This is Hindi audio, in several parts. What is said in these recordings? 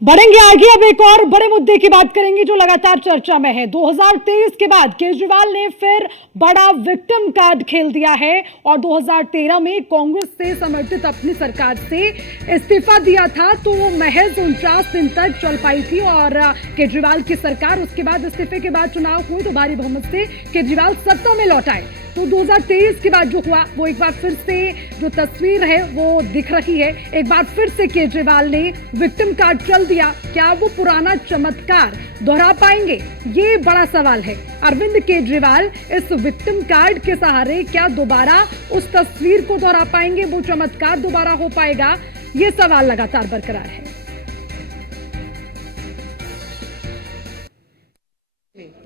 बढ़ेंगे आगे। अब एक और बड़े मुद्दे की बात करेंगे जो लगातार चर्चा में है। 2023 के बाद केजरीवाल ने फिर बड़ा विक्टिम कार्ड खेल दिया है और 2013 में कांग्रेस से समर्थित अपनी सरकार से इस्तीफा दिया था, तो वो महज 49 दिन तक चल पाई थी और केजरीवाल की सरकार उसके बाद इस्तीफे के बाद चुनाव हुए तो भारी बहुमत से केजरीवाल सत्ता में लौट आए। तो 2023 के बाद जो हुआ वो एक बार फिर से जो तस्वीर है वो दिख रही है। एक बार फिर से केजरीवाल ने विक्टिम कार्ड चल दिया। क्या वो पुराना चमत्कार दोहरा पाएंगे, ये बड़ा सवाल है। अरविंद केजरीवाल इस विक्टिम कार्ड के सहारे क्या दोबारा उस तस्वीर को दोहरा पाएंगे, वो चमत्कार दोबारा हो पाएगा, ये सवाल लगातार बरकरार है।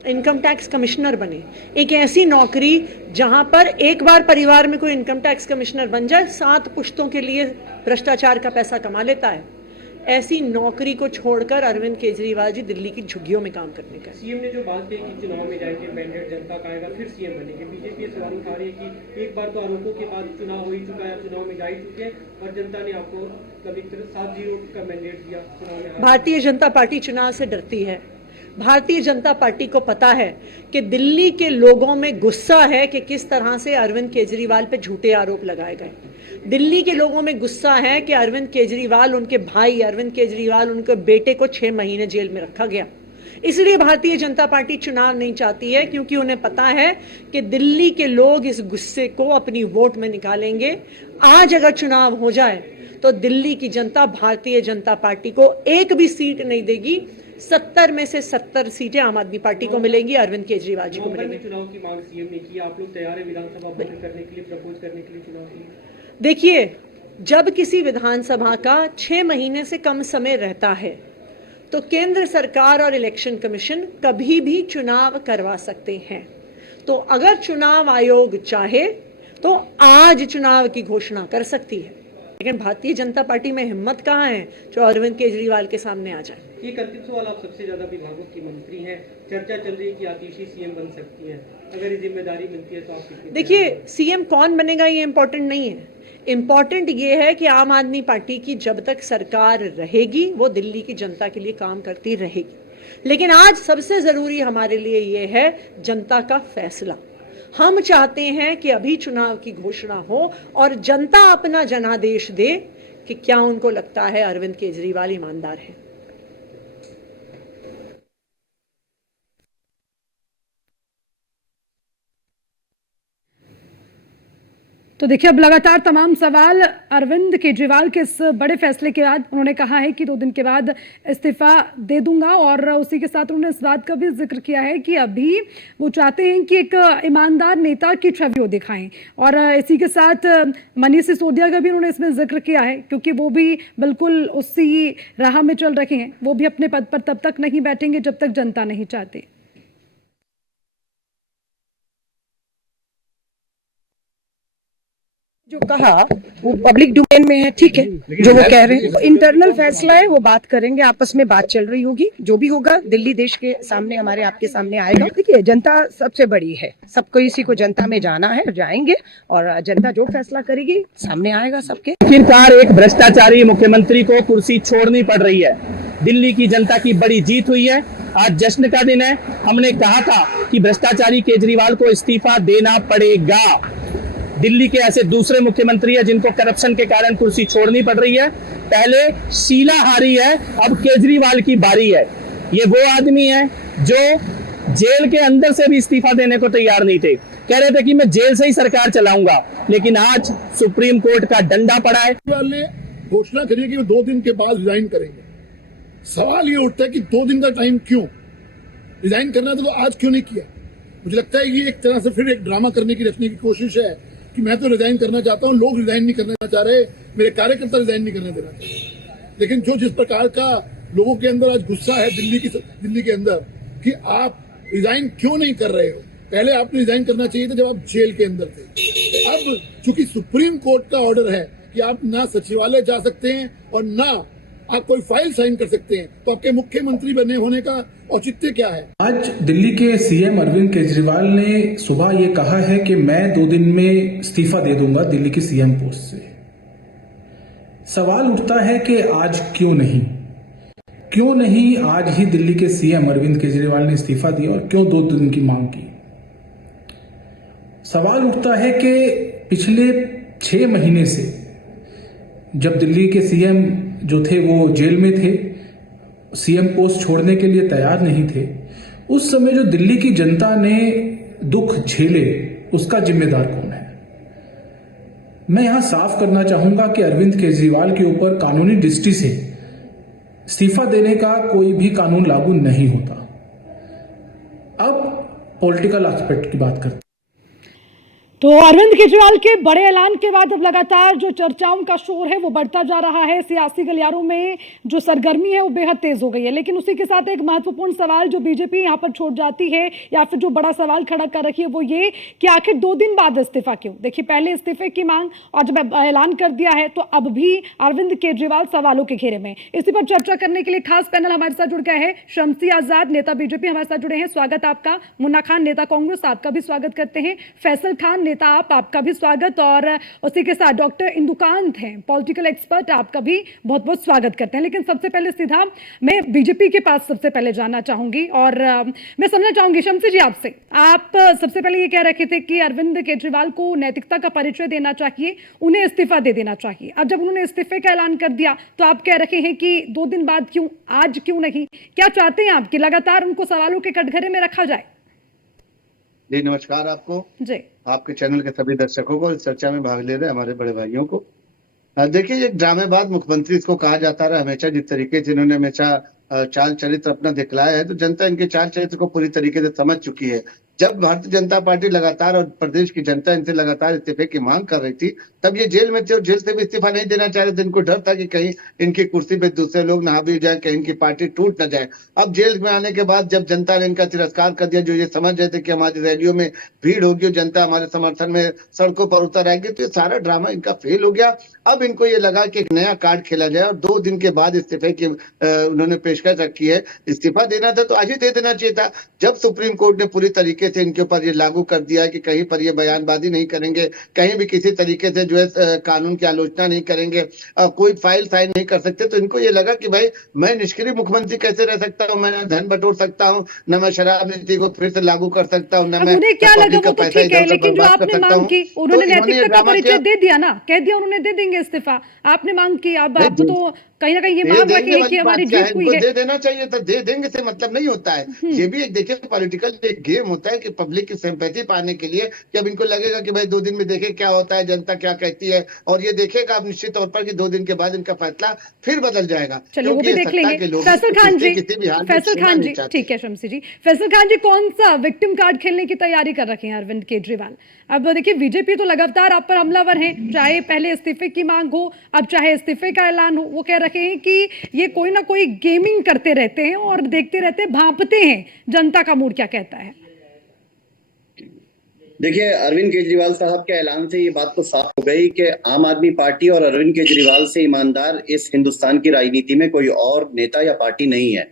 इनकम टैक्स कमिश्नर बने, एक ऐसी नौकरी जहां पर एक बार परिवार में कोई इनकम टैक्स कमिश्नर बन जाए 7 पुश्तों के लिए भ्रष्टाचार का पैसा कमा लेता है। ऐसी नौकरी को छोड़कर अरविंद केजरीवाल जी दिल्ली की झुग्गियों में काम करने का। सीएम ने जो बात की कि चुनाव में जाएंगे, मैंडेट जनता का आएगा, फिर सीएम बनेंगे। बीजेपी सवाल उठा रही है कि एक बार तो आरोपों के बाद चुनाव हो ही चुका है, चुनाव में जा ही चुके हैं और जनता ने आपको कभी 7-0 का मैंडेट दिया चुनाव में। भारतीय जनता पार्टी चुनाव से डरती है। भारतीय जनता पार्टी को पता है कि दिल्ली के लोगों में गुस्सा है कि किस तरह से अरविंद केजरीवाल पे झूठे आरोप लगाए गए। दिल्ली के लोगों में गुस्सा है कि अरविंद केजरीवाल, उनके भाई अरविंद केजरीवाल, उनके बेटे को 6 महीने जेल में रखा गया। इसलिए भारतीय जनता पार्टी चुनाव नहीं चाहती है, क्योंकि उन्हें पता है कि दिल्ली के लोग इस गुस्से को अपनी वोट में निकालेंगे। आज अगर चुनाव हो जाए तो दिल्ली की जनता भारतीय जनता पार्टी को एक भी सीट नहीं देगी। 70 में से 70 सीटें आम आदमी पार्टी को मिलेंगी, अरविंद केजरीवाल जी को मिलेंगी। चुनाव की मांग सीएम ने की, आप लोग तैयार है विधानसभा गठन करने के लिए, प्रपोज करने के लिए चुनाव की? देखिए, जब किसी विधानसभा का 6 महीने से कम समय रहता है तो केंद्र सरकार और इलेक्शन कमीशन कभी भी चुनाव करवा सकते हैं। तो अगर चुनाव आयोग चाहे तो आज चुनाव की घोषणा कर सकती है, लेकिन भारतीय जनता पार्टी में हिम्मत कहाँ है जो अरविंद केजरीवाल के सामने आ जाए। एक अंतिम सवाल, आप सबसे ज्यादा विभागों की मंत्री हैं, चर्चा चल रही है कि आतिशी सीएम बन सकती हैं, अगर ये जिम्मेदारी मिलती है तो आप? देखिए, सीएम कौन बनेगा ये इंपॉर्टेंट नहीं है। इंपॉर्टेंट ये है कि आम आदमी पार्टी की जब तक सरकार रहेगी वो दिल्ली की जनता के लिए काम करती रहेगी। लेकिन आज सबसे जरूरी हमारे लिए ये है जनता का फैसला। हम चाहते हैं कि अभी चुनाव की घोषणा हो और जनता अपना जनादेश दे कि क्या उनको लगता है अरविंद केजरीवाल ईमानदार है। तो देखिए, अब लगातार तमाम सवाल अरविंद केजरीवाल के इस बड़े फैसले के बाद उन्होंने कहा है कि 2 दिन के बाद इस्तीफा दे दूंगा और उसी के साथ उन्होंने इस बात का भी जिक्र किया है कि अभी वो चाहते हैं कि एक ईमानदार नेता की छवि वो दिखाएं। और इसी के साथ मनीष सिसोदिया का भी उन्होंने इसमें जिक्र किया है, क्योंकि वो भी बिल्कुल उसी राह में चल रहे हैं। वो भी अपने पद पर तब तक नहीं बैठेंगे जब तक जनता नहीं चाहती। जो कहा वो पब्लिक डोमेन में है, ठीक है, जो वो कह रहे हैं इंटरनल फैसला है, वो बात करेंगे, आपस में बात चल रही होगी। जो भी होगा दिल्ली देश के सामने, हमारे आपके सामने आएगा। देखिए, जनता सबसे बड़ी है, सबको इसी को जनता में जाना है, जाएंगे और जनता जो फैसला करेगी सामने आएगा सबके। आखिरकार एक भ्रष्टाचारी मुख्यमंत्री को कुर्सी छोड़नी पड़ रही है। दिल्ली की जनता की बड़ी जीत हुई है। आज जश्न का दिन है। हमने कहा था कि भ्रष्टाचारी केजरीवाल को इस्तीफा देना पड़ेगा। दिल्ली के ऐसे दूसरे मुख्यमंत्री है जिनको करप्शन के कारण कुर्सी छोड़नी पड़ रही है। पहले शीला हारी है, अब केजरीवाल की बारी है। ये वो आदमी है जो जेल के अंदर से भी इस्तीफा देने को तैयार नहीं थे। कह रहे थे कि मैं जेल से ही सरकार चलाऊंगा, लेकिन आज सुप्रीम कोर्ट का डंडा पड़ा है। केजरीवाल ने घोषणा करी है कि वो 2 दिन के बाद रिजाइन करेंगे। सवाल ये उठता है कि 2 दिन का टाइम क्यों? रिजाइन करना तो आज क्यों नहीं किया? मुझे लगता है ये एक तरह से फिर एक ड्रामा करने की, रचने की कोशिश है कि मैं तो रिजाइन करना चाहता हूं, लोग रिजाइन नहीं करना चाह रहे, मेरे कार्यकर्ता रिजाइन नहीं करने देना चाहते। लेकिन जो जिस प्रकार का लोगों के अंदर आज गुस्सा है दिल्ली के अंदर कि आप रिजाइन क्यों नहीं कर रहे हो, पहले आपने रिजाइन करना चाहिए था जब आप जेल के अंदर थे। अब चूंकि सुप्रीम कोर्ट का ऑर्डर है कि आप ना सचिवालय जा सकते हैं और ना आप कोई फाइल साइन कर सकते हैं, तो आपके मुख्यमंत्री बने होने का औचित्य क्या है? आज दिल्ली के सीएम अरविंद केजरीवाल ने सुबह ये कहा है कि मैं 2 दिन में इस्तीफा दे दूंगा दिल्ली की सीएम पोस्ट से। सवाल उठता है कि आज क्यों नहीं? क्यों नहीं आज ही दिल्ली के सीएम अरविंद केजरीवाल ने इस्तीफा दिया और क्यों 2 दिन की मांग की? सवाल उठता है कि पिछले 6 महीने से जब दिल्ली के सीएम जो थे वो जेल में थे, सीएम पोस्ट छोड़ने के लिए तैयार नहीं थे, उस समय जो दिल्ली की जनता ने दुख झेले उसका जिम्मेदार कौन है? मैं यहां साफ करना चाहूंगा कि अरविंद केजरीवाल के ऊपर कानूनी दृष्टि से इस्तीफा देने का कोई भी कानून लागू नहीं होता। अब पॉलिटिकल एस्पेक्ट की बात करते हैं। तो अरविंद केजरीवाल के बड़े ऐलान के बाद अब लगातार जो चर्चाओं का शोर है वो बढ़ता जा रहा है। सियासी गलियारों में जो सरगर्मी है वो बेहद तेज हो गई है। लेकिन उसी के साथ एक महत्वपूर्ण सवाल जो बीजेपी यहाँ पर छोड़ जाती है या फिर जो बड़ा सवाल खड़ा कर रखी है वो ये कि आखिर 2 दिन बाद इस्तीफा क्यों? देखिए, पहले इस्तीफे की मांग और जब ऐलान कर दिया है तो अब भी अरविंद केजरीवाल सवालों के घेरे में। इसी पर चर्चा करने के लिए खास पैनल हमारे साथ जुड़ गया है। शम्सी आजाद, नेता बीजेपी, हमारे साथ जुड़े हैं, स्वागत आपका। मुन्ना खान, नेता कांग्रेस, आपका भी स्वागत करते हैं। फैसल खान, नेता आपका भी स्वागत। और उसी के साथ डॉक्टर इंदुकांत हैं, पॉलिटिकल एक्सपर्ट, आपका भी बहुत बहुत स्वागत करते हैं। लेकिन सबसे पहले सीधा मैं बीजेपी के पास सबसे पहले जानना चाहूंगी और मैं समझना चाहूंगी शम्सी जी आपसे। आप सबसे पहले ये कह रखे थे कि अरविंद केजरीवाल को नैतिकता का परिचय देना चाहिए, उन्हें इस्तीफा दे देना चाहिए। अब जब उन्होंने इस्तीफे का ऐलान कर दिया तो आप कह रहे हैं कि 2 दिन बाद क्यों, आज क्यों नहीं? क्या चाहते हैं आप कि लगातार उनको सवालों के कटघरे में रखा जाए? जी नमस्कार आपको, जी, आपके चैनल के सभी दर्शकों को, इस चर्चा में भाग ले रहे हमारे बड़े भाइयों को। देखिए, ये ड्रामेबाज मुख्यमंत्री इसको कहा जाता रहा हमेशा, जिस तरीके से इन्होंने हमेशा चाल चरित्र अपना दिखलाया है, तो जनता इनके चाल चरित्र को पूरी तरीके से समझ चुकी है। जब भारतीय जनता पार्टी लगातार और प्रदेश की जनता इनसे लगातार इस्तीफे की मांग कर रही थी, तब ये जेल में थे और जेल से भी इस्तीफा नहीं देना चाह रहे थे। इनको डर था कि कहीं इनकी कुर्सी पे दूसरे लोग ना भी जाए, कहीं इनकी पार्टी टूट ना जाए। अब जेल में आने के बाद जब जनता ने इनका तिरस्कार कर दिया, जो ये समझ रहे थे कि हमारी रैलियों में भीड़ होगी और जनता हमारे समर्थन में सड़कों पर उतर आएगी, तो ये सारा ड्रामा इनका फेल हो गया। अब इनको ये लगा कि एक नया कार्ड खेला जाए और 2 दिन के बाद इस्तीफे की उन्होंने पेशकश रखी है। इस्तीफा देना था तो आज ही दे देना चाहिए था। जब सुप्रीम कोर्ट ने पूरी तरीके से इनके ऊपर ये लागू कर दिया है कि कहीं पर ये बयानबाजी नहीं करेंगे, कहीं भी किसी तरीके से जो है कानून की आलोचना नहीं करेंगे, कोई फाइल साइन नहीं कर सकते, तो इनको ये लगा कि भाई मैं निष्क्रिय मुख्यमंत्री कैसे रह सकता हूँ, मैं न धन बटोर सकता हूँ, न मैं शराब नीति को फिर से लागू कर सकता हूँ, न मैं उन्हें क्या लगा वो तो ठीक है, लेकिन जो बर्बाद कर आपने सकता मांग हूँ। की, तो उन्होंने इन्होंने नैतिकता का ड्रामा परिचय किया। दे दिया ना, कह दिया उन्होंने दे देंगे इस्तीफा। आपने मांग की, अब नहीं, आपको तो कहीं ना कहीं ये दे मांग देंगे रखी है वाली कि हमारी बात क्या है, जीत हुई इनको है। दे देना चाहिए था। दे देंगे से मतलब नहीं होता है। ये भी एक देखिए पॉलिटिकल एक गेम होता है कि पब्लिक की सिंपैथी पाने के लिए कि अब इनको लगेगा कि भाई 2 दिन में देखे क्या होता है, जनता क्या कहती है, और ये देखेगा अब निश्चित तौर पर कि 2 दिन के बाद इनका फैसला फिर बदल जाएगा। चलिए वो क्योंकि भी ये देख सत्ता लेंगे। के लोग फैसल खान जी, किसी भी हाल में फैसल छूना खान नहीं जी, चाहते। ठीक है शम्सी जी। फैसल खान जी, कौन सा विक्टिम कार्ड खेलने की तैयारी कर रखे हैं अरविंद केजरीवाल? अब देखिए, बीजेपी तो लगातार आप पर हमलावर है, चाहे पहले इस्तीफे की मांग हो, अब चाहे इस्तीफे का ऐलान हो। वो कह रहे हैं कि ये कोई ना कोई गेमिंग करते रहते हैं और देखते रहते हैं, भांपते हैं जनता का मूड क्या कहता है। देखिए, अरविंद केजरीवाल साहब के ऐलान से ये बात तो साफ हो गई कि आम आदमी पार्टी और अरविंद केजरीवाल से ईमानदार इस हिंदुस्तान की राजनीति में कोई और नेता या पार्टी नहीं है।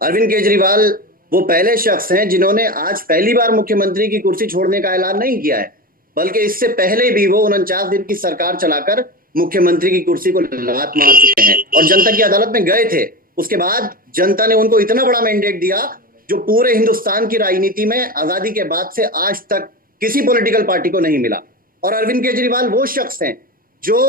अरविंद केजरीवाल वो पहले शख्स हैं जिन्होंने आज पहली बार मुख्यमंत्री की कुर्सी छोड़ने का ऐलान नहीं किया है, बल्कि इससे पहले भी वो 49 दिन की सरकार चलाकर मुख्यमंत्री की कुर्सी को लात मार चुके हैं और जनता की अदालत में गए थे। उसके बाद जनता ने उनको इतना बड़ा मैंडेट दिया जो पूरे हिंदुस्तान की राजनीति में आजादी के बाद से आज तक किसी पॉलिटिकल पार्टी को नहीं मिला। और अरविंद केजरीवाल वो शख्स हैं जो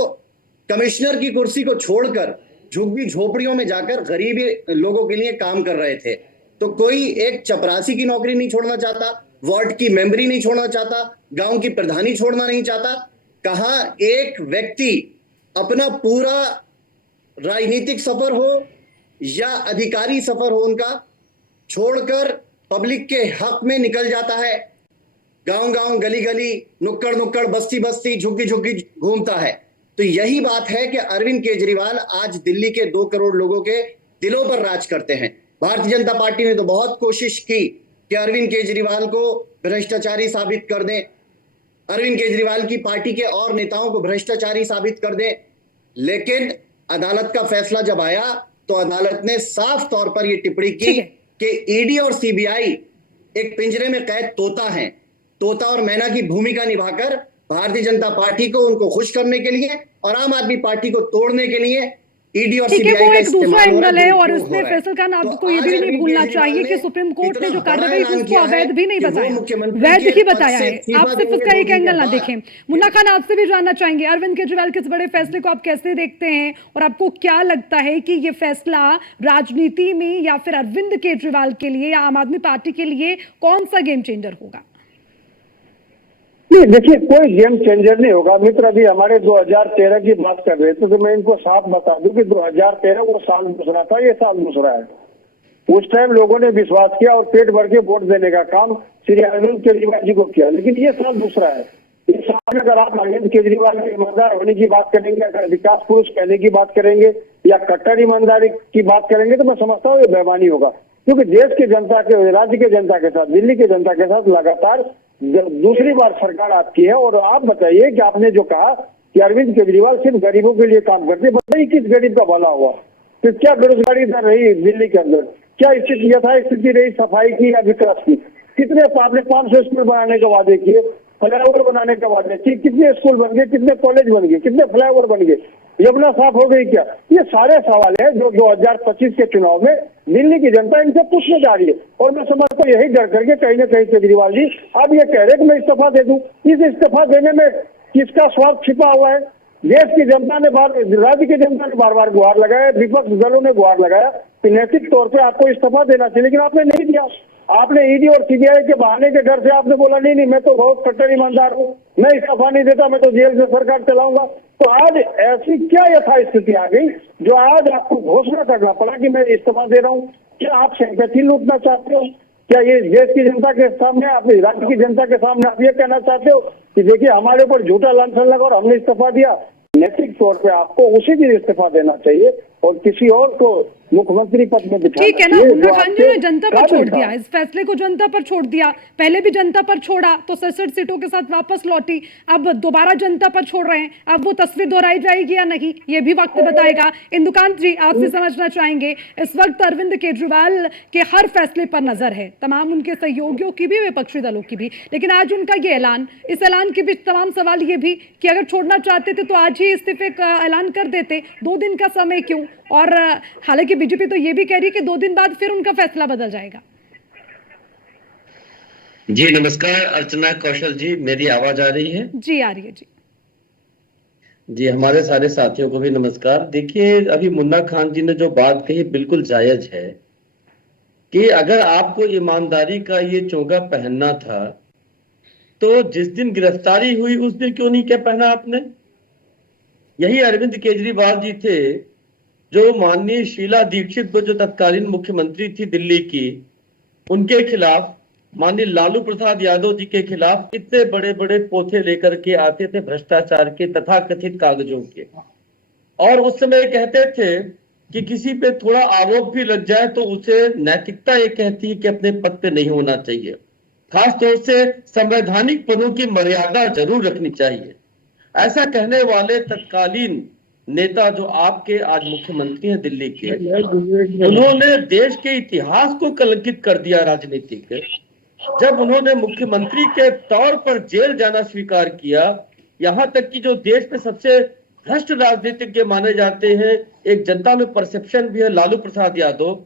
कमिश्नर की कुर्सी को छोड़कर झुग्गी झोपड़ियों में जाकर गरीब लोगों के लिए काम कर रहे थे। तो कोई एक चपरासी की नौकरी नहीं छोड़ना चाहता, वार्ड की मेंबरी नहीं छोड़ना चाहता, गांव की प्रधानी छोड़ना नहीं चाहता। कहां एक व्यक्ति अपना पूरा राजनीतिक सफर हो या अधिकारी सफर हो उनका छोड़कर पब्लिक के हक में निकल जाता है, गांव गांव गली गली नुक्कड़ नुक्कड़ बस्ती बस्ती झुग्गी झुग्गी घूमता है। तो यही बात है कि अरविंद केजरीवाल आज दिल्ली के 2 करोड़ लोगों के दिलों पर राज करते हैं। भारतीय जनता पार्टी ने तो बहुत कोशिश की कि अरविंद केजरीवाल को भ्रष्टाचारी साबित कर दें, अरविंद केजरीवाल की पार्टी के और नेताओं को भ्रष्टाचारी साबित कर दें, लेकिन अदालत का फैसला जब आया तो अदालत ने साफ तौर पर यह टिप्पणी की कि ईडी और सीबीआई एक पिंजरे में कैद तोता है, तोता और मैना की भूमिका निभाकर भारतीय जनता पार्टी को उनको खुश करने के लिए और आम आदमी पार्टी को तोड़ने के लिए ईडी और ठीक है, सीबीआई वो का एक दूसरा इस्तेमाल हो रहा एंगल है और क्यों इसमें हो रहा है? फैसल खान तो आपको ये आज भी नहीं अरविंद भूलना केजरीवाल चाहिए ने कि सुप्रीम कोर्ट ने इतना जो बड़ा कार्रवाई की ऐलान उसको किया है अवैध भी नहीं कि वो बताया, मुख्यमंत्री वैध के ही पद बताया से है। इस्तीफा आप सिर्फ देंगे उसका 2 एक दिन के एंगल ना बाद। देखें। मुन्ना खान, आपसे भी जानना चाहेंगे अरविंद केजरीवाल के इस बड़े फैसले को आप कैसे देखते हैं और आपको क्या लगता है कि ये फैसला राजनीति में या फिर अरविंद केजरीवाल के लिए या आम आदमी पार्टी के लिए कौन सा गेम चेंजर होगा? नहीं, देखिए कोई गेम चेंजर नहीं होगा। मित्र अभी हमारे 2013 की बात कर रहे थे तो मैं इनको साफ बता दूं कि 2013 वो साल दूसरा था, ये साल दूसरा है। उस टाइम लोगों ने विश्वास किया और पेट भर के वोट देने का काम श्री अरविंद केजरीवाल जी को किया, लेकिन ये साल दूसरा है। इस साल में अगर आप अरविंद केजरीवाल के ईमानदार होने की बात करेंगे, अगर विकास पुरुष कहने की बात करेंगे या कट्टर ईमानदारी की बात करेंगे तो मैं समझता हूँ ये बेईमानी होगा, क्योंकि देश की जनता के, राज्य के जनता के साथ, दिल्ली की जनता के साथ लगातार दूसरी बार सरकार आपकी है। और आप बताइए कि आपने जो कहा कि अरविंद केजरीवाल सिर्फ गरीबों के लिए काम करते, बताइए किस गरीब का भला हुआ? फिर क्या बेरोजगारी दर रही दिल्ली के अंदर, क्या स्थिति यथास्थिति रही सफाई की या विकास की? कितने आपने 500 स्कूल बनाने के वादे किए, फ्लाईओवर बनाने के वादे किए, कितने स्कूल बन गए, कितने कॉलेज बन गए, कितने फ्लाईओवर बन गए, यमुना साफ हो गई क्या? ये सारे सवाल है जो 2025 के चुनाव में दिल्ली की जनता इनसे पूछने जा रही है। और मैं समझता हूँ यही डर करके कहीं ना कहीं केजरीवाल जी अब ये कह रहे कि मैं इस्तीफा दे दूं। इस इस्तीफा देने में किसका स्वार्थ छिपा हुआ है? देश की जनता ने राज्य की जनता ने बार बार गुहार लगाया, विपक्ष दलों ने गुहार लगाया कि नैतिक तौर पे आपको इस्तीफा देना चाहिए, लेकिन आपने नहीं दिया। आपने ईडी और सीबीआई के बहाने के डर से आपने बोला नहीं मैं तो बहुत कट्टर ईमानदार हूँ, मैं इस्तीफा नहीं देता, मैं तो जेल से सरकार चलाऊंगा। तो आज ऐसी क्या यथास्थिति आ गई जो आज आपको घोषणा करना पड़ा कि मैं इस्तीफा दे रहा हूँ? क्या आप सिंपैथी लूटना चाहते हो? क्या ये देश की जनता के सामने, अपने राज्य की जनता के सामने आप ये कहना चाहते हो कि देखिए हमारे ऊपर झूठा लांछन लगा और हमने इस्तीफा दिया? नैतिक तौर पे आपको उसी दिन इस्तीफा देना चाहिए और किसी और को मुख्यमंत्री पद में बिठाना ठीक है ना, चाहिए। मुन्ना खान जी ने जनता पर काबिल छोड़ था। दिया, इस फैसले को जनता पर छोड़ दिया। पहले भी जनता पर छोड़ा तो 67 सीटों के साथ वापस लौटी, अब दोबारा जनता पर छोड़ रहे हैं। अब वो तस्वीर दोहराई जाएगी या नहीं, ये भी वक्त बताएगा। इंदुकांत जी, आपसे समझना चाहेंगे, इस वक्त अरविंद केजरीवाल के हर फैसले पर नजर है, तमाम उनके सहयोगियों की भी, विपक्षी दलों की भी, लेकिन आज उनका ये ऐलान, इस ऐलान के बीच तमाम सवाल ये भी कि अगर छोड़ना चाहते थे तो आज ही इस्तीफे का ऐलान कर देते, 2 दिन का समय क्यों? और हालांकि बीजेपी तो ये भी कह रही है कि 2 दिन बाद फिर उनका फैसला बदल जाएगा। जी नमस्कार अर्चना कौशल जी, मेरी आवाज आ रही है? जी आ रही है जी। जी हमारे सारे साथियों को भी नमस्कार। देखिए अभी मुन्ना खान जी ने जो बात कही बिल्कुल जायज है कि अगर आपको ईमानदारी का ये चोगा पहनना था तो जिस दिन गिरफ्तारी हुई उस दिन क्यों नहीं क्या पहना आपने? यही अरविंद केजरीवाल जी थे जो माननीय शीला दीक्षित जो तत्कालीन मुख्यमंत्री थी दिल्ली की, उनके खिलाफ, माननीय लालू प्रसाद यादव जी के खिलाफ इतने बड़े बड़े पोथे लेकर के आते थे भ्रष्टाचार के तथाकथित कागजों के, और उस समय कहते थे कि किसी पे थोड़ा आरोप भी लग जाए तो उसे नैतिकता ये कहती है कि अपने पद पे नहीं होना चाहिए, खास तौर से संवैधानिक पदों की मर्यादा जरूर रखनी चाहिए। ऐसा कहने वाले तत्कालीन नेता जो आपके आज मुख्यमंत्री हैं दिल्ली के, उन्होंने देश के इतिहास को कलंकित कर दिया राजनीतिक, जब उन्होंने मुख्यमंत्री के तौर पर जेल जाना स्वीकार किया। यहां तक कि जो देश में सबसे भ्रष्ट राजनीतिज्ञ माने जाते हैं, एक जनता में परसेप्शन भी है, लालू प्रसाद यादव,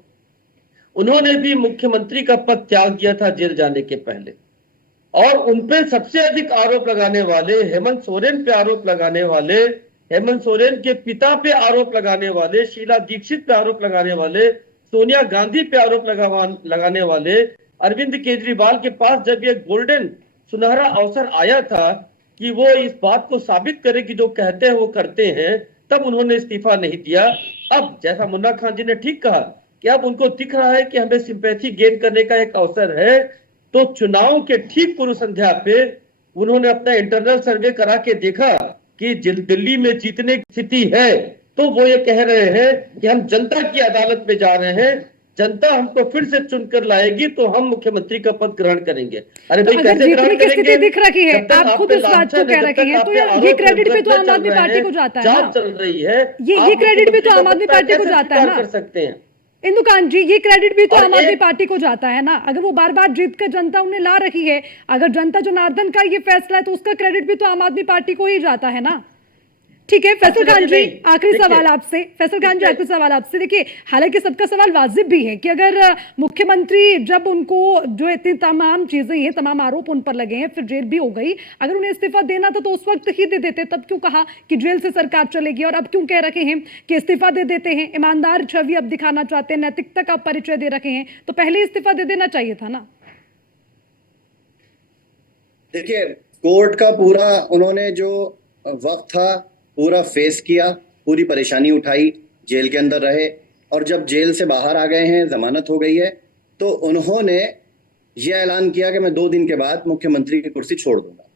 उन्होंने भी मुख्यमंत्री का पद त्याग दिया था जेल जाने के पहले। और उनपे सबसे अधिक आरोप लगाने वाले, हेमंत सोरेन पे आरोप लगाने वाले, हेमंत सोरेन के पिता पे आरोप लगाने वाले, शीला दीक्षित पे आरोप लगाने वाले, सोनिया गांधी पे आरोप लगाने वाले, अरविंद केजरीवाल के पास जब ये गोल्डन सुनहरा अवसर आया था कि वो इस बात को साबित करे कि जो कहते हैं वो करते हैं, तब उन्होंने इस्तीफा नहीं दिया। अब जैसा मुन्ना खान जी ने ठीक कहा कि अब उनको दिख रहा है कि हमें सिंपैथी गेन करने का एक अवसर है, तो चुनाव के ठीक पूर्व संध्या पे उन्होंने अपना इंटरनल सर्वे करा के देखा कि दिल्ली में जीतने की स्थिति है, तो वो ये कह रहे हैं कि हम जनता की अदालत में जा रहे हैं, जनता हमको फिर से चुनकर लाएगी तो हम मुख्यमंत्री का पद ग्रहण करेंगे। अरे भाई कैसे ग्रहण करेंगे? दिख रही है, आप खुद इस बात को कह रहे हैं, तो ये क्रेडिट भी तो आम आदमी पार्टी को जाता है ना, चल रही है, ये क्रेडिट भी तो आम आदमी पार्टी को जाता है ना, कर सकते हैं इंदुकांत जी, ये क्रेडिट भी तो आम आदमी पार्टी को जाता है ना। अगर वो बार बार जीत कर जनता उन्हें ला रही है, अगर जनता जनार्दन का ये फैसला है तो उसका क्रेडिट भी तो आम आदमी पार्टी को ही जाता है ना। ठीक है फैसल खान जी, नहीं, आखिरी देखिए, सवाल आपसे। फैसल खान जी, आखिरी सवाल आपसे। देखिए, हालांकि सबका सवाल वाजिब भी है कि अगर मुख्यमंत्री, जब उनको जो इतनी तमाम चीजें हैं, तमाम आरोप उन पर लगे हैं, फिर जेल भी हो गई, अगर उन्हें इस्तीफा देना था तो उस वक्त ही दे देते। तब क्यों कहा कि जेल से सरकार चलेगी, और अब क्यों कह रखे हैं कि इस्तीफा दे देते हैं? ईमानदार छवि अब दिखाना चाहते हैं, नैतिकता का परिचय दे रखे हैं, तो पहले इस्तीफा दे देना चाहिए था ना। देखिए, कोर्ट का पूरा उन्होंने जो वक्त था पूरा फेस किया, पूरी परेशानी उठाई, जेल के अंदर रहे, और जब जेल से बाहर आ गए हैं, जमानत हो गई है, तो उन्होंने यह ऐलान किया कि मैं 2 दिन के बाद मुख्यमंत्री की कुर्सी छोड़ दूंगा।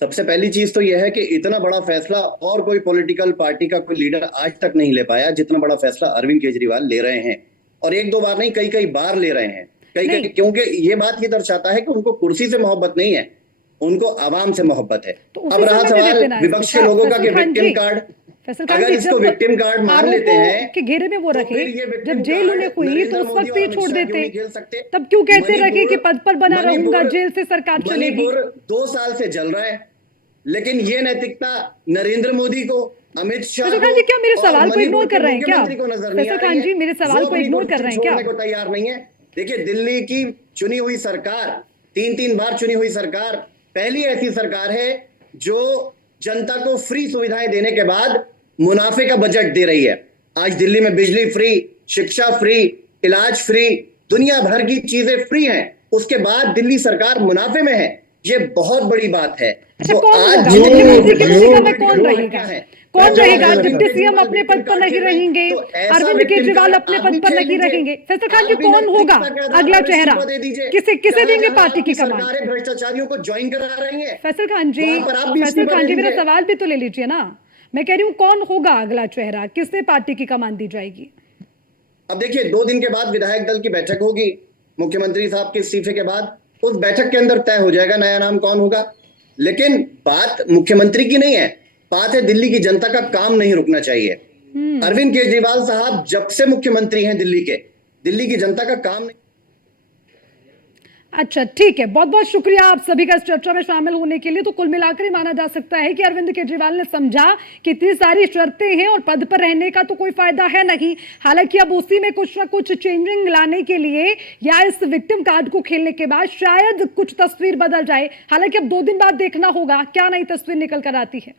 सबसे पहली चीज तो यह है कि इतना बड़ा फैसला और कोई पॉलिटिकल पार्टी का कोई लीडर आज तक नहीं ले पाया जितना बड़ा फैसला अरविंद केजरीवाल ले रहे हैं, और 1-2 बार नहीं, कई बार ले रहे हैं। कई क्योंकि ये बात ये दर्शाता है कि उनको कुर्सी से मोहब्बत नहीं है, उनको आवाम से मोहब्बत है। तो उसी अब रहा समय दे सवाल देना है विपक्ष के इसको। लोगों का कि फैसल खान विक्टिम जी, कार्ड, फैसल खान अगर जी, इसको जब विक्टिम कार्ड मान लेते आरोपों हैं के घेरे में वो रखे, फिर ये victim जब जेल कार्ड उन्हें हुई तो नरेंद्र उस मोदी वक्त और ही अमित छोड़ शाह क्यों देते। नहीं खेल सकते? तब क्यों कहते रहे कि पद पर बना मणिपुर- रहूंगा, जेल से सरकार चलेगी? मणिपुर 2 साल से जल रहा है, लेकिन ये नैतिकता नरेंद्र मोदी को, अमित शाह फैसल खान जी, क्या मेरे और सवाल को मणिपुर इग्नोर के कर रहे हैं क्या? मुख्यमंत्री को नजर नहीं आ फैसल रही खान है। जी, मेरे सवाल वो को अपनी इग्नोर कुर्सी कर रहे हैं क्या? छोड़ने को तैयार नहीं है। देखिए, दिल्ली की चुनी हुई सरकार, 3 बार चुनी हुई सरकार, पहली ऐसी सरकार है जो जनता को फ्री सुविधाएं देने के बाद मुनाफे का बजट दे रही है। आज दिल्ली में बिजली फ्री, शिक्षा फ्री, इलाज फ्री, दुनिया भर की चीजें फ्री हैं, उसके बाद दिल्ली सरकार मुनाफे में है। ये बहुत बड़ी बात है। अच्छा, तो कौन आज होगा जो मुख्यमंत्री की भूमिका में? जो कौन क्या रहेगा? है? कौन जो रहेगा? अरविंद डिप्टी सीएम केजरीवाल अपने victim पद पर card नहीं खेल रहे हैं, रहेंगे, तो ऐसा अरविंद victim केजरीवाल card अपने आप पद भी पर खेल नहीं लीजिए। रहेंगे। फैसल खान जी, आप भी कौन होगा नैतिकता के आधार अगला पर चेहरा? इस्तीफा दे दीजिए। किसे देंगे जहां पार्टी की आपकी कमान? सरकारें भ्रष्टाचारियों को ज्वाइन करा रही हैं, फैसल खान जी, वहां पर आप भी फैसल इस्तीफा खान दे जी, मेरा दीजिए। सवाल भी तो ले लीजिए ना। मैं कह रही हूँ, कौन होगा अगला चेहरा? किससे पार्टी की कमान दी जाएगी? अब देखिए, 2 दिन के बाद विधायक दल की बैठक होगी, मुख्यमंत्री साहब के इस्तीफे के बाद उस बैठक के अंदर तय हो जाएगा नया नाम कौन होगा। लेकिन बात मुख्यमंत्री की नहीं है, बात है दिल्ली की जनता का काम नहीं रुकना चाहिए। अरविंद केजरीवाल साहब जब से मुख्यमंत्री हैं दिल्ली के, दिल्ली की जनता का काम नहीं। अच्छा, ठीक है, बहुत बहुत शुक्रिया आप सभी का इस चर्चा में शामिल होने के लिए। तो कुल मिलाकर ही माना जा सकता है कि अरविंद केजरीवाल ने समझा कि इतनी सारी शर्तें हैं और पद पर रहने का तो कोई फायदा है नहीं। हालांकि अब उसी में कुछ ना कुछ चेंजिंग लाने के लिए या इस विक्टिम कार्ड को खेलने के बाद शायद कुछ तस्वीर बदल जाए। हालांकि अब 2 दिन बाद देखना होगा क्या नई तस्वीर निकल कर आती है।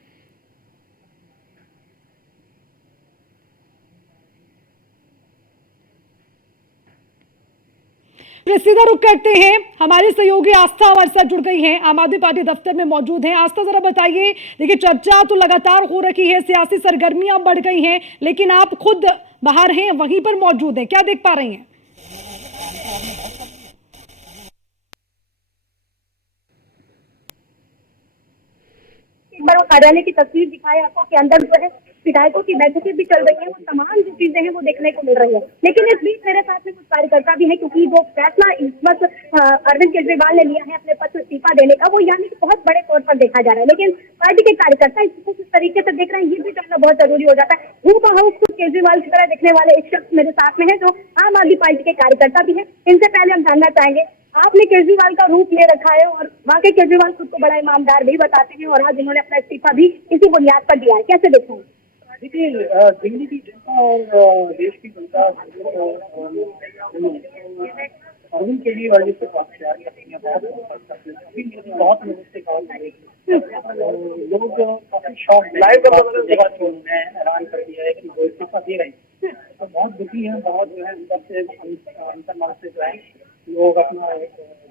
सीधा रुख करते हैं, हमारी सहयोगी आस्था हमारे साथ जुड़ गई हैं, आम आदमी पार्टी दफ्तर में मौजूद हैं। आस्था, जरा बताइए, देखिए चर्चा तो लगातार हो रही है, सियासी सरगर्मियां बढ़ गई हैं, लेकिन आप खुद बाहर हैं, वहीं पर मौजूद हैं, क्या देख पा रही हैं? एक बार वो कार्यालय की तस्वीर दिखाए आपको कि अंदर जो है विधायकों की बैठकें भी चल रही है, वो तमाम जो चीजें हैं वो देखने को मिल रही है। लेकिन इस बीच मेरे साथ में कुछ कार्यकर्ता भी हैं, क्योंकि जो फैसला इस वक्त अरविंद केजरीवाल ने लिया है अपने पद से इस्तीफा देने का, वो यानी कि बहुत बड़े तौर पर देखा जा रहा है। लेकिन पार्टी के कार्यकर्ता इसको किस तरीके से देख रहे हैं, ये भी जानना बहुत जरूरी हो जाता है। हूबहू खुद केजरीवाल की तरह देखने वाले एक शख्स मेरे साथ में है, जो आम आदमी पार्टी के कार्यकर्ता भी है। इनसे पहले हम जानना चाहेंगे, आपने केजरीवाल का रूप ले रखा है और वाकई केजरीवाल खुद को बड़ा ईमानदार भी बताते हैं, और आज इन्होंने अपना इस्तीफा भी इसी बुनियाद पर दिया है, कैसे देखा है? देखिए, दिल्ली की जनता और देश की जनता अरविंद केजरीवाल जी से काफी प्यार करती है, बहुत लोगों से बात करी, लोग काफी शॉक हैरान कर दिया है कि वो इस्तीफा दे रहे हैं, तो बहुत दुखी है, बहुत जो है अंदर से अंतर्मन से जो है लोग अपना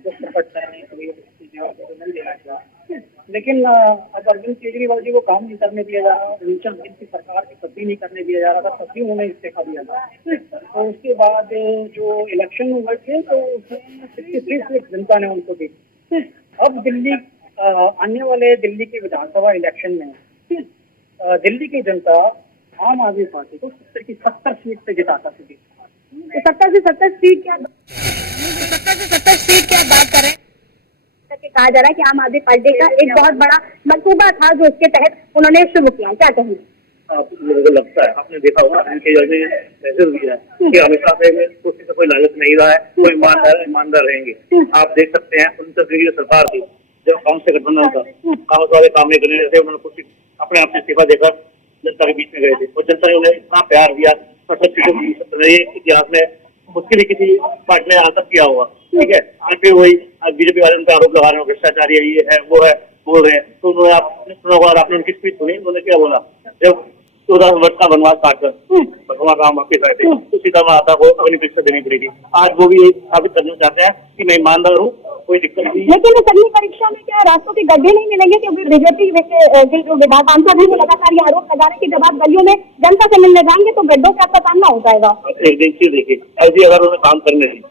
दुख प्रकट करने के लिए नहीं देना चाहिए। लेकिन अब अरविंद केजरीवाल जी को काम नहीं करने दिया जा रहा, नीचे की सरकार की तब्दील नहीं करने दिया जा रहा था, तब भी उन्होंने इस्तीफा दिया था। तो उसके बाद जो इलेक्शन हुए थे तो उसमें 63 सीट जनता ने उनको दी। अब दिल्ली आने वाले दिल्ली के विधानसभा इलेक्शन में दिल्ली की जनता आम आदमी पार्टी को 70 सीट से जिता सकती है। 70 से 70 सीट क्या 70 सीट क्या बात कर रहे हैं? कहा जा रहा है कि आम आदमी पार्टी का एक बहुत बड़ा मंसूबा था जो इसके तहत उन्होंने शुरू किया, क्या कहेंगे? मुझे लगता है आपने देखा होगा इनके जैसे मैसेज दिया है कि हमेशा से कुछ से कोई लालच नहीं रहा है, कोई ईमानदार रहेंगे। आप देख सकते हैं उनकी जो सरकार थी, जो कांग्रेस से गठबंधन था, कांग्रेस वाले काम नहीं करने से उन्होंने कुछ अपने आप से इस्तीफा देकर जनता के बीच में गए थे और जनता ने उन्हें इतना प्यार दिया। इतिहास में मुश्किल ही किसी पार्टी ने आज तक किया होगा। ठीक है, आज फिर वही बीजेपी वाले उन पर आरोप लगा रहे हो, भ्रष्टाचारी है, ये है, वो है, बोल रहे हैं। तो उन्होंने आपने सुना होगा, आपने उनकी स्पीच सुनी, उन्होंने क्या बोला? जब 14 वर्ष का वनवास काटकर भगवान राम वापिस आए थे तो सीता माता को अग्नि परीक्षा देनी पड़ी थी। आज वो भी साबित करना चाहते हैं कि मैं ईमानदार हूँ, कोई दिक्कत नहीं। लेकिन इस अग्नि परीक्षा में क्या रास्तों के गड्ढे नहीं मिलेंगे? क्योंकि बीजेपी के जो विधायक सांसद है वो लगातार ये आरोप लगा रहे हैं कि जब आप गलियों में जनता से मिलने जाएंगे तो गड्ढों का आपका सामना हो जाएगा। एक देखिए, ऐसी अगर उन्हें काम करने दी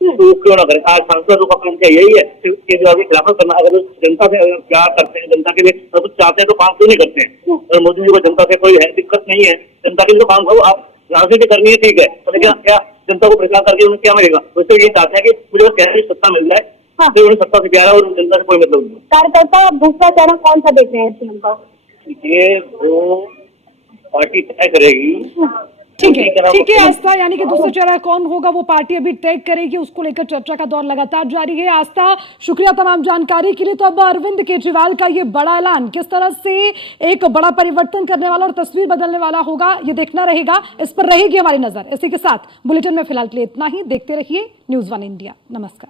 तो क्यों ना करें? आज सांसदों का काम क्या यही है केजरीवाल की खिलाफत करना? अगर जनता से अगर प्यार करते हैं, जनता के लिए सब कुछ चाहते हैं तो काम क्यों नहीं करते हैं? अगर मोदी जी को जनता से कोई है दिक्कत नहीं है, जनता के लिए तो काम करो। आप राजनीति करनी है ठीक है, तो लेकिन क्या जनता को परेशान करके उन्हें क्या मिलेगा? वैसे ये चाहते हैं कि मुझे बस कैसे सत्ता मिल जाए, तो उन्हें सत्ता से प्यार है और जनता से कोई मतलब नहीं। कार्यकर्ता दूसरा चरण कौन सा देख रहे हैं सीएम का? ये वो पार्टी तय करेगी। ठीक है आस्था, यानी कि दूसरा चेहरा कौन होगा वो पार्टी अभी तय करेगी, उसको लेकर चर्चा का दौर लगातार जारी है। आस्था, शुक्रिया तमाम जानकारी के लिए। तो अब अरविंद केजरीवाल का ये बड़ा ऐलान किस तरह से एक बड़ा परिवर्तन करने वाला और तस्वीर बदलने वाला होगा, ये देखना रहेगा, इस पर रहेगी हमारी नजर। इसी के साथ बुलेटिन में फिलहाल के लिए इतना ही। देखते रहिए News 1 इंडिया। नमस्कार।